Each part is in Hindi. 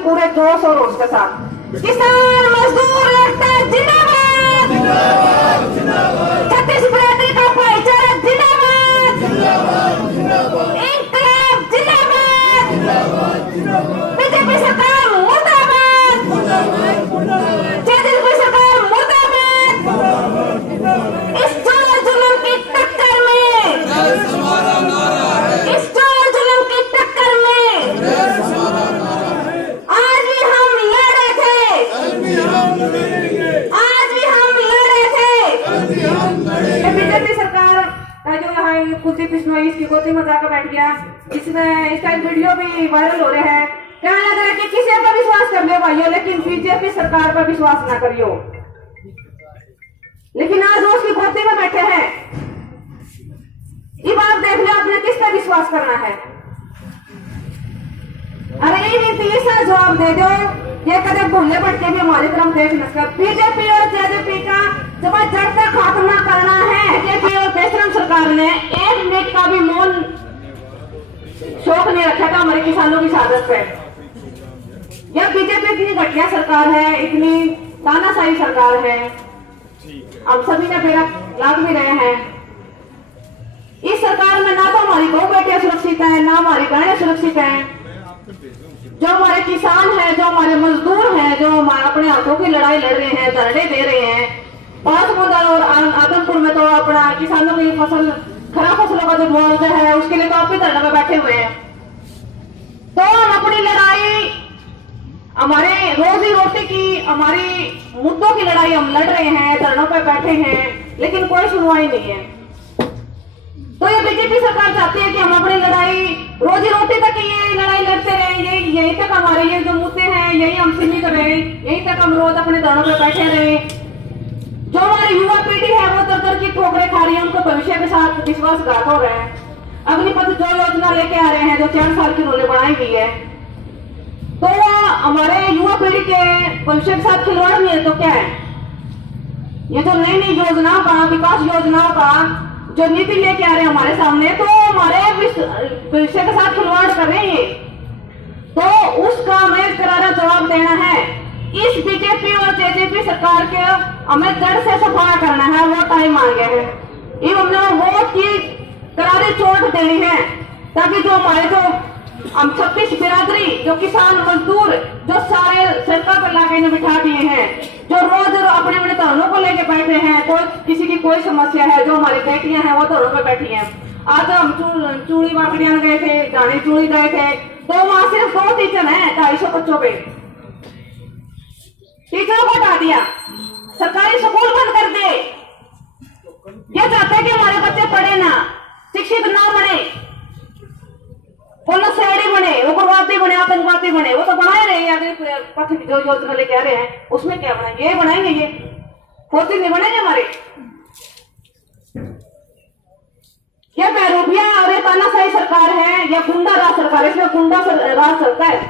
पूरे जोश और होश के साथ। किसान मजदूर एकता जिंदाबाद, छत्तीस बिरादरी का भाईचारा जिंदाबाद, इंकलाब जिंदाबाद, बीजेपी सरकार मुर्दाबाद, बीजेपी सरकार मुर्दाबाद। इस जोर जुल्म की टक्कर में, इस जोर जुल्म की टक्कर में आज भी हम लड़े थे, आज भी हम लड़े थे। बीजेपी सरकार जो यहाँ कुलदीप बिश्नोई इसकी गोदी में जाकर बैठ गया, इसमें इस टाइम वीडियो भी वायरल हो रहे हैं। कहने लग रहा है कि किसी पर विश्वास कर लियो भाइयों, लेकिन बीजेपी सरकार पर विश्वास ना करियो। लेकिन आज वो उसकी गोदी में बैठे हैं। ये बात देख लो आपने किस पर विश्वास करना है। अरे ये तीसरा जवाब दे दो, ये कदम भूलने भटके भी हमारी तरफ देख न सका। बीजेपी और जेजेपी का जब जड़ तक खात्मा करना है। बीजेपी और बेशरम सरकार ने एक मिनट का भी मौन शौक नहीं रखा था हमारे किसानों की शहादत पे। यह बीजेपी इतनी घटिया सरकार है, इतनी तानाशाही सरकार है, हम सभी ने बेड़ा लाग भी रहे हैं। इस सरकार में ना तो हमारी गौ बेटियां सुरक्षित है, ना हमारी बहनें सुरक्षित हैं। जो हमारे किसान हैं, जो हमारे मजदूर हैं, जो हमारे अपने हाथों की लड़ाई लड़ रहे हैं, धरने दे रहे हैं। बांसमुदा और आदमपुर में तो अपना किसानों की फसल, खराब फसलों का जो मुआवजा है उसके लिए तो आप भी धरने में बैठे हुए हैं। तो हम अपनी लड़ाई, हमारे रोजी रोटी की, हमारी मुद्दों की लड़ाई हम लड़ रहे हैं, धरनों पर बैठे हैं, लेकिन कोई सुनवाई नहीं है। तो ये बीजेपी सरकार चाहती है कि हम अपनी लड़ाई रोजी रोटी तक ये लड़ाई लड़ते रहे, यही तक हमारे ये जो मुद्दे हैं यही हम सीमित रहे, यही तक हम रोज अपने धरनों पर बैठे रहे। जो हमारी युवा पीढ़ी है वो दर की ठोकरें खा रही है, उनको भविष्य के साथ विश्वासघात हो रहे हैं। अग्निपथ जो योजना लेके आ रहे हैं, जो 4 साल की उन्होंने बनाई हुई है, तो हमारे युवा पीढ़ी के भविष्य के साथ खिलवाड़ नहीं है तो क्या है। ये जो नई नई योजनाओं का, विकास योजनाओं का जो नीति लेके आ रहे हैं हमारे सामने, तो हमारे भविष्य के साथ खिलवाड़ कर रहे हैं। तो उसका हमें करारा जवाब देना है। इस बीजेपी और जेजेपी सरकार के हमें जड़ से सफाया करना है, वो टाइम आ गया है। ये हमने वोट की करारी चोट देनी है, ताकि जो हमारे जो हम 26 बिरादरी, जो किसान मजदूर, जो सारे सरकार पर लाके बिठा दिए हैं, जो रोज अपने अपने धरनों को लेके बैठे हैं, कोई किसी की कोई समस्या है, जो हमारी बेटियां हैं वो धरनों पे बैठी हैं। आज हम चूड़ी बाकड़ियां गए थे, जाने चूड़ी गए थे, तो वहां सिर्फ 2 टीचर हैं 250 बच्चों पे। टीचरों को हटा दिया, सरकारी स्कूल बंद कर दे। ये चाहते हैं कि हमारे बच्चे पढ़े ना, शिक्षित ना बने, पुलिस से बने, उग्रवादी बने, आतंकवादी बने। वो तो बनाए रहे हैं, पथ जो योजना लेके आ रहे हैं उसमें क्या बनाएंगे, ये बनाएंगे, ये फौजी नहीं बनेंगे हमारे। ये बहरूपिया और ये तानाशाही सरकार है, या गुंडा राज सरकार है, इसमें गुंडा राज चलता है।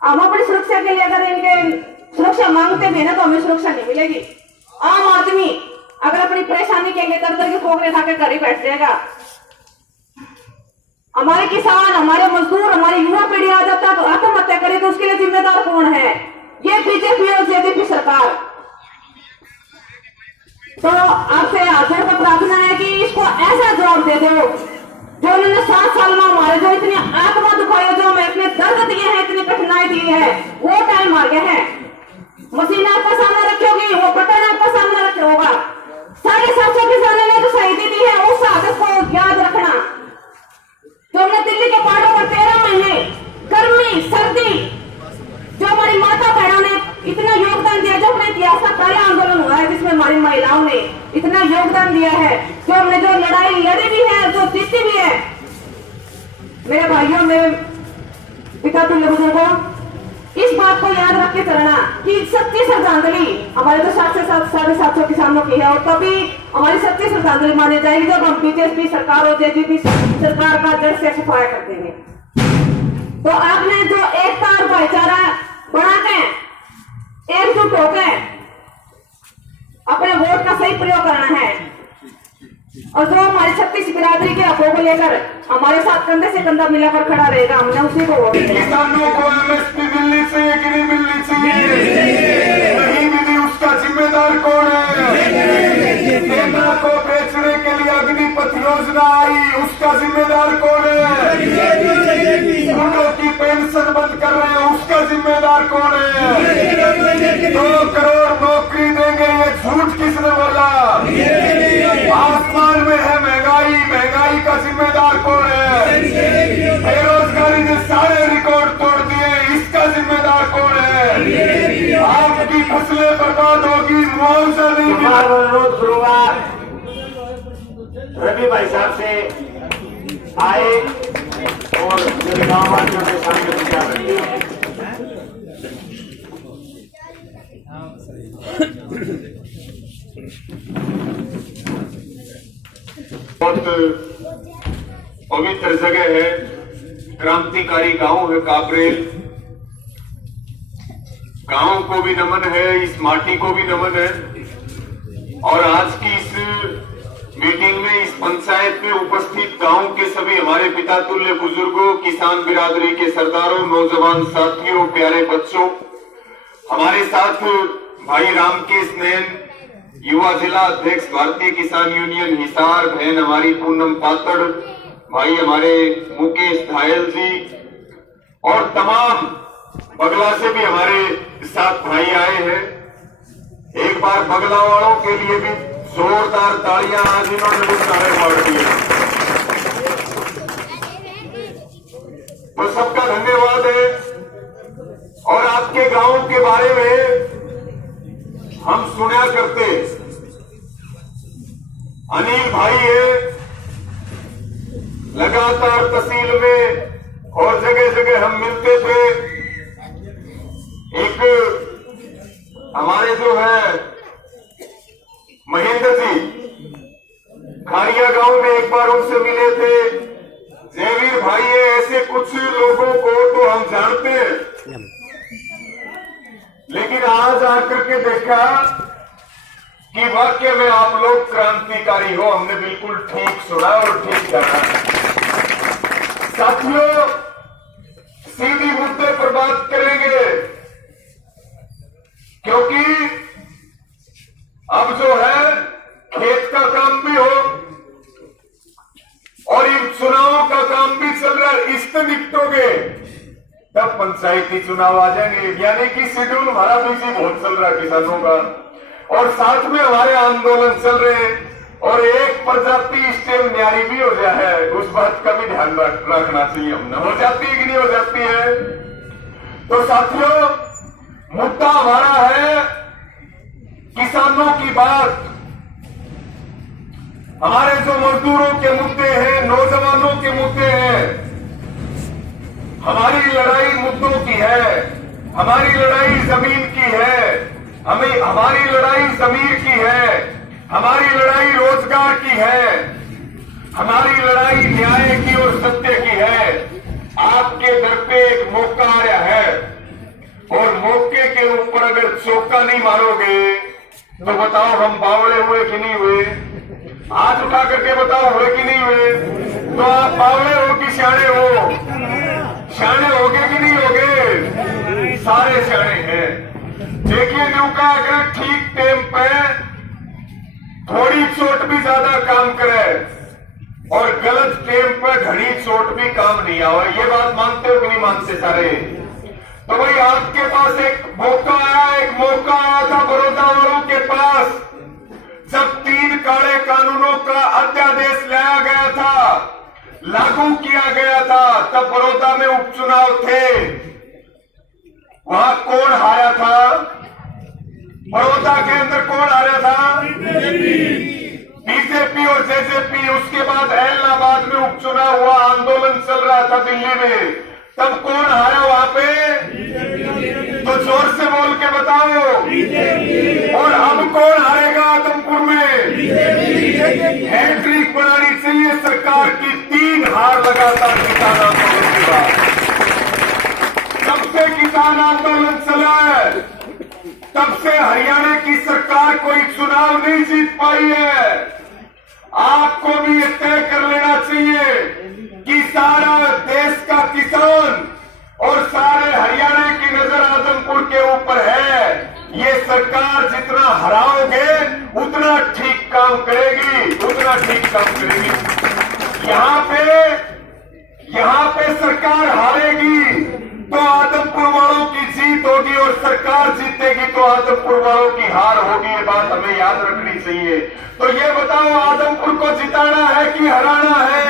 हम अपनी सुरक्षा के लिए अगर इनके सुरक्षा मांगते भी है ना, तो हमें सुरक्षा नहीं मिलेगी। आम आदमी अगर अपनी परेशानी के लिए दर की ठोकरें खा के घर ही बैठ जाएगा। हमारे किसान, हमारे मजदूर, हमारी युवा पीढ़ी आ जाता है तो आत्महत्या करे, तो उसके लिए जिम्मेदार कौन है? ये बीजेपी और जेजेपी सरकार। तो आपसे हाथ जोड़कर प्रार्थना है कि इसको ऐसा जवाब दे दो, जो उन्होंने 7 साल में हमारे जो इतनी आत्मा दुखाई, जो हमें इतने दर्द दिए हैं, इतनी कठिनाई दी है, वो टाइम आ गया है। मशीन आपका सामने रखी होगी, वो बटन आपका सामने रखा होगा। 750 किसानों ने जो शहीदी दी है, उस आदत को याद रखना। जो हमने दिल्ली के पहाड़ों पर 13 महीने गर्मी सर्दी, जो हमारी माता बहनों ने इतना योगदान दिया, जो अपने इतिहास का पहला आंदोलन हुआ है जिसमें हमारी महिलाओं ने इतना योगदान दिया है, जो हमने जो लड़ाई लड़ी भी है, जो जीती भी है। मेरे भाइयों, मेरे पिता तुल्य बुजुर्गों, इस बात को याद रख के चलना कि सच्ची श्रद्धांजलि हमारे तो 700 किसानों की है, और तभी हमारी सच्ची श्रद्धांजलि मानी जाएगी जब हम बीजेपी सरकार और जेजेपी सरकार का जड़ से सफाया कर देंगे। तो आपने जो एकता और भाईचारा बना के, एकजुट होकर अपने वोट का सही प्रयोग करना है, और जो हमारी 36 बिरादरी के हकों को लेकर हमारे साथ कंधे से कंधा मिलाकर खड़ा रहेगा, हमने उसी को वोट दिया। जिम्मेदार कौन है? बूढ़ों की पेंशन बंद कर रहे हैं, उसका जिम्मेदार कौन है? 2 करोड़ नौकरी देंगे, ये झूठ किसने बोला? आसमान में है महंगाई, महंगाई का जिम्मेदार कौन है? बेरोजगारी ने सारे रिकॉर्ड तोड़ दिए, इसका जिम्मेदार कौन है? आपकी फसलें बर्बाद होगी, मुआवजा नहीं मिलेगा। अनुरोध शुरुआत रवि भाई साहब से आए और मेरे गांव वासियों के सामने विचार रखिए। बहुत पवित्र जगह है, क्रांतिकारी गांव है काबरेल। गांव को भी नमन है, इस माटी को भी नमन है। और आज की इस मीटिंग में, इस पंचायत में उपस्थित गांव के सभी हमारे पिता तुल्य बुजुर्गों, किसान बिरादरी के सरदारों, नौजवान साथियों, प्यारे बच्चों, हमारे साथ भाई रामकेश नैन, युवा जिला अध्यक्ष भारतीय किसान यूनियन हिसार, बहन हमारी पूनम पातड़, भाई हमारे मुकेश धायल जी, और तमाम बगला से भी हमारे साथ भाई आए हैं। एक बार बगला वालों के लिए भी जोरदार तालियां, आज इन्होंने भी सारे मार दिए। तो सबका धन्यवाद है। और आपके गांव के बारे में हम सुना करते, अनिल भाई है, लगातार तहसील में और जगह जगह हम मिलते थे। एक हमारे जो है महेंद्र जी खारिया गांव में एक बार उनसे मिले थे। जयवीर भाई है, ऐसे कुछ लोगों को तो हम जानते हैं, लेकिन आज आकर के देखा कि वाकई में आप लोग क्रांतिकारी हो। हमने बिल्कुल ठीक सुना और ठीक जाना। साथियों, सीधी मुद्दे पर बात करेंगे, क्योंकि अब जो है खेत का काम भी हो और इन चुनावों का काम भी चल रहा है। इससे निपटोगे तब पंचायती चुनाव आ जाएंगे। यानी कि शेड्यूल हमारा बिजी बहुत चल रहा है किसानों का, और साथ में हमारे आंदोलन चल रहे हैं। और एक प्रजाति स्टेम न्यारी भी हो जाए, उस बात का भी ध्यान रखना चाहिए। हमने हो जाती है कि नहीं हो जाती है? तो साथियों, मुद्दा हमारा है किसानों की बात। हमारे जो मजदूरों के मुद्दे हैं, नौजवानों के मुद्दे हैं, हमारी लड़ाई मुद्दों की है। हमारी लड़ाई जमीन की है, हमारी लड़ाई जमीर की है, हमारी लड़ाई रोजगार की है, हमारी लड़ाई न्याय की और सत्य की है। आपके दर पे एक मौका आया है, और मौके के ऊपर अगर चौका नहीं मारोगे तो बताओ हम बावड़े हुए कि नहीं हुए? हाथ उठा करके बताओ, हुए कि नहीं हुए? तो आप बावड़े हो कि सियाणे हो? सियाणे होगे कि नहीं होगे? सारे सियाणे हैं। देखिए, न्यूका अगर ठीक टाइम पे थोड़ी चोट भी ज्यादा काम करे और गलत टाइम पर घनी चोट भी काम नहीं आवे। ये बात मानते हो कि नहीं मानते सारे? तो भाई, आपके पास एक मौका आया था बड़ौदा वालों के पास, जब 3 काले कानूनों का अध्यादेश लाया गया था, लागू किया गया था। तब बड़ौदा में उपचुनाव थे, वहां कौन हारा था? बड़ौदा के अंदर कौन हारा था? बीजेपी और जेजेपी। उसके बाद इलाहाबाद में उपचुनाव हुआ, आंदोलन चल रहा था दिल्ली में, तब कौन हारा वहां पे? तो जोर से बोल के बताओ। और अब कौन हारेगा आदमपुर में? हैट्रिक बनानी चाहिए सरकार की। 3 हार लगातार किसान आंदोलन के बाद। जब से किसान आंदोलन चला है, तब से हरियाणा की सरकार कोई चुनाव नहीं जीत पाई है। आपको भी ये तय कर लेना चाहिए कि सारा देश का किसान और सारे हरियाणा की नजर आदमपुर के ऊपर है। ये सरकार जितना हराओगे उतना ठीक काम करेगी, उतना ठीक काम करेगी। यहाँ पे सरकार हारेगी तो आदमपुर वालों की जीत होगी और सरकार जीतेगी तो आदमपुर वालों की हार होगी। ये बात हमें याद रखनी चाहिए। तो ये बताओ, आदमपुर को जिताना है कि हराना है?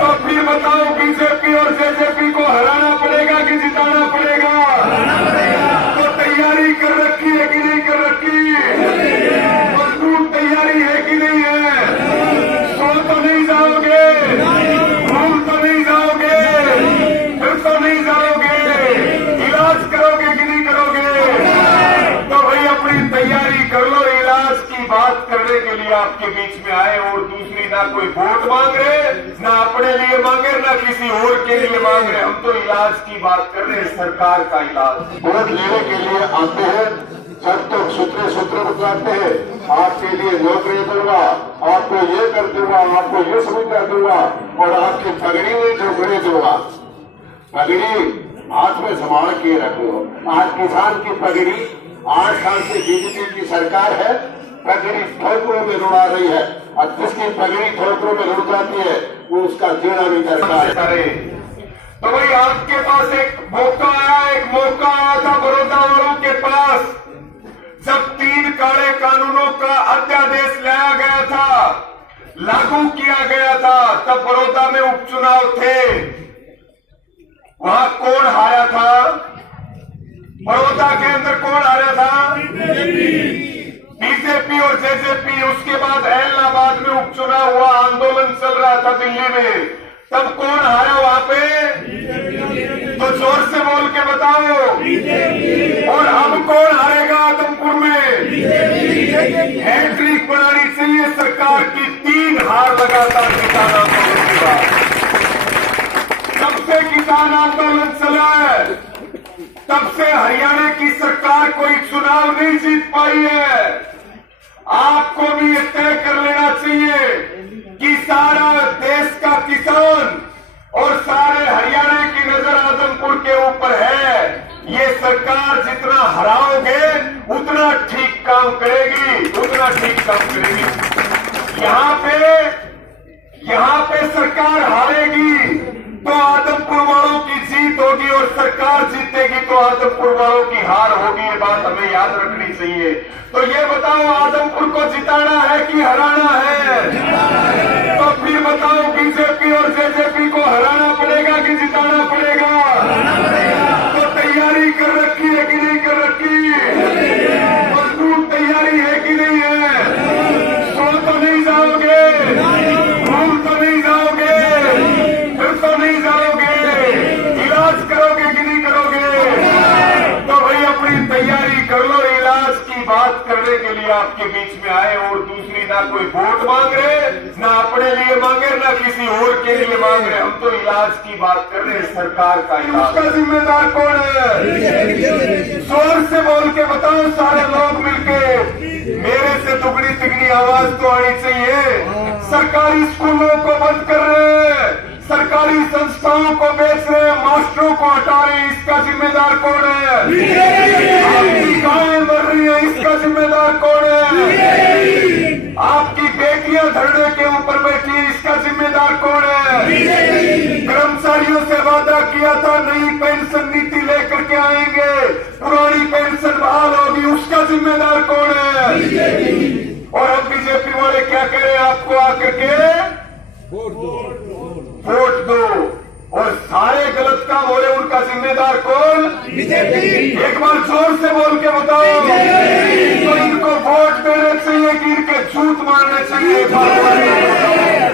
तो फिर बताओ, बीजेपी और जेजेपी को हराना पड़ेगा कि जिताना पड़ेगा? तो तैयारी कर रखी है कि नहीं कर रखी? मजबूत तैयारी है कि नहीं है? सो तो नहीं जाओगे, भूल तो नहीं जाओगे, फिर तो नहीं जाओगे, इलाज करोगे कि नहीं करोगे? तो भाई अपनी तैयारी कर लो। इलाज की बात करने के लिए आपके बीच में आए और दूसरी ना कोई वोट मांग रहे, ना अपने लिए मांगे, ना किसी और के लिए मांग रहे। हम तो इलाज की बात कर रहे हैं, सरकार का इलाज। वोट लेने के लिए आते हैं, सब तो सूत्र बतलाते हैं, आपके लिए नौकरी दूंगा, आपको ये कर दूंगा, आपको ये सुविधा दूंगा और आपकी पगड़ी में झोंकड़े दूंगा। पगड़ी हाथ में संभाल के रखो। आज किसान की पगड़ी 8 साल से बीजेपी की सरकार है, पगड़ी ठोकरों में रुड़ा रही है और जिसकी पगड़ी ठोकरों में रुड़ जाती है वो उसका जीना भी सरकार करे। तो भाई आपके पास एक मौका आया था बड़ौदा वालों के पास, जब 3 काले कानूनों का अध्यादेश लाया गया था, लागू किया गया था, तब बड़ौदा में उपचुनाव थे। वहां कौन हारा था? बड़ौदा के अंदर कौन हारा था? बीजेपी और जेजेपी। उसके बाद एलनाबाद में उपचुनाव हुआ, आंदोलन चल रहा था दिल्ली में, तब कौन हारा वहां पे? तो जोर से बोल के बताओ। और अब कौन हारेगा आदमपुर में? हैट्रिक बनानी चाहिए सरकार की। 3 हार लगातार किसान आंदोलन के बाद, तब से किसान आंदोलन चला है, तब से हरियाणा की सरकार कोई चुनाव नहीं जीत पाई है। आपको भी ये तय कर लेना चाहिए कि सारा देश का किसान और सारे हरियाणा की नजर आदमपुर के ऊपर है। ये सरकार जितना हराओगे उतना ठीक काम करेगी, उतना ठीक काम करेगी। यहाँ पे सरकार हारेगी तो आदमपुर वालों की जीत होगी और सरकार जीतेगी तो आदमपुर वालों की हार होगी। ये बात हमें याद रखनी चाहिए। तो ये बताओ, आदमपुर को जिताना है कि हराना है? तो फिर बताओ, बीजेपी और जेजेपी को हराना पड़ेगा कि जिताना पड़ेगा? तो तैयारी कर रखी है कि नहीं कर रखी? मजबूत तैयारी है कि नहीं है? सो तो नहीं जाओगे, भूल तो नहीं जाओगे, फिर तो नहीं जाओगे, इलाज करोगे कि नहीं करोगे? तो भाई अपनी तैयारी कर लो। इलाज की बात करने के लिए आपके बीच में आए और दूसरी ना कोई वोट मांग रहे, ना अपने लिए मांगे, ना किसी और के लिए मांग रहे। हम तो इलाज की बात कर रहे हैं, सरकार का इलाज। उसका जिम्मेदार कौन है? जोर से बोल के बताओ सारे लोग मिलके। मेरे से दुगनी तिगनी आवाज तो आनी चाहिए। सरकारी स्कूलों को बंद कर रहे हैं, सरकारी संस्थाओं को बेच रहे हैं, मास्टरों को हटा रहे हैं, इसका जिम्मेदार कौन है? आपकी गायें मर रही है, इसका जिम्मेदार कौन है? आपकी बेटियां धरने के ऊपर बैठी है, इसका जिम्मेदार कौन है? कर्मचारियों से वादा किया था नई पेंशन नीति लेकर के आएंगे, पुरानी पेंशन बहाल होगी, उसका जिम्मेदार कौन है? और अब बीजेपी वाले क्या कह रहे हैं आपको आकर के? वोट दो और सारे गलत काम हो रहे, उनका जिम्मेदार कौन? बीजेपी। एक बार जोर से बोल के बताओ। तो इनको वोट देने चाहिए कि इनके झूठ मारने चाहिए?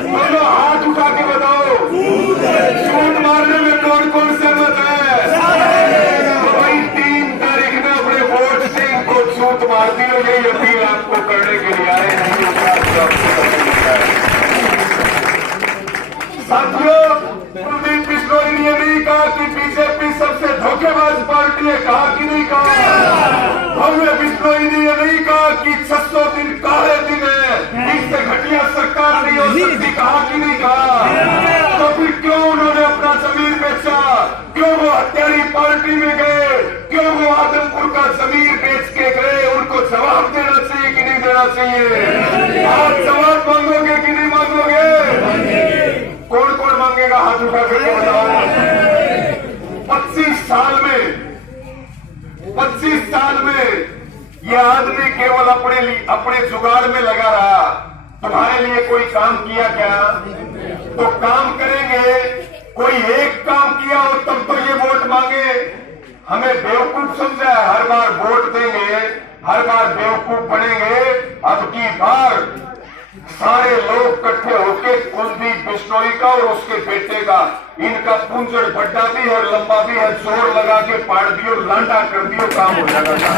दोनों हाथ उठा के बताओ, झूठ मारने में कौन कौन सहमत है? तो भाई 3 तारीख में अपने वोट से इनको झूठ मार दियो। यही अपील आपको करने के लिए आए हैं। साथियों, कुलदीप बिश्नोई ने नहीं कहा कि बीजेपी सबसे धोखेबाज पार्टी है, कहा कि नहीं कहा? भव्य बिश्नोई ने यह नहीं कहा कि 600 दिन काले दिन है, इससे घटिया सरकार नहीं हो सकती, कहा कि नहीं कहा? तो फिर क्यों उन्होंने अपना जमीन बेचा? क्यों वो हत्यारी पार्टी में गए? क्यों वो आदमपुर का जमीन बेच के गए? उनको जवाब देना चाहिए कि नहीं देना चाहिए? आज जवाब मांगोगे कि नहीं मांगोगे? मांगेगा हाथ उठा करके बताओ। 25 साल में ये आदमी केवल अपने जुगाड़ में लगा रहा। तुम्हारे लिए कोई काम किया क्या? तो काम करेंगे, कोई एक काम किया हो तब तो ये वोट मांगे। हमें बेवकूफ समझा है, हर बार वोट देंगे, हर बार बेवकूफ बनेंगे। अब की बार सारे लोग इकट्ठे होके कुलदीप बिश्नोई का और उसके बेटे का, इनका पूंजड़ बड्डा भी है और लंबा भी है, जोर लगा के पाड़ दियो, लांडा कर दियो, काम हो जाएगा।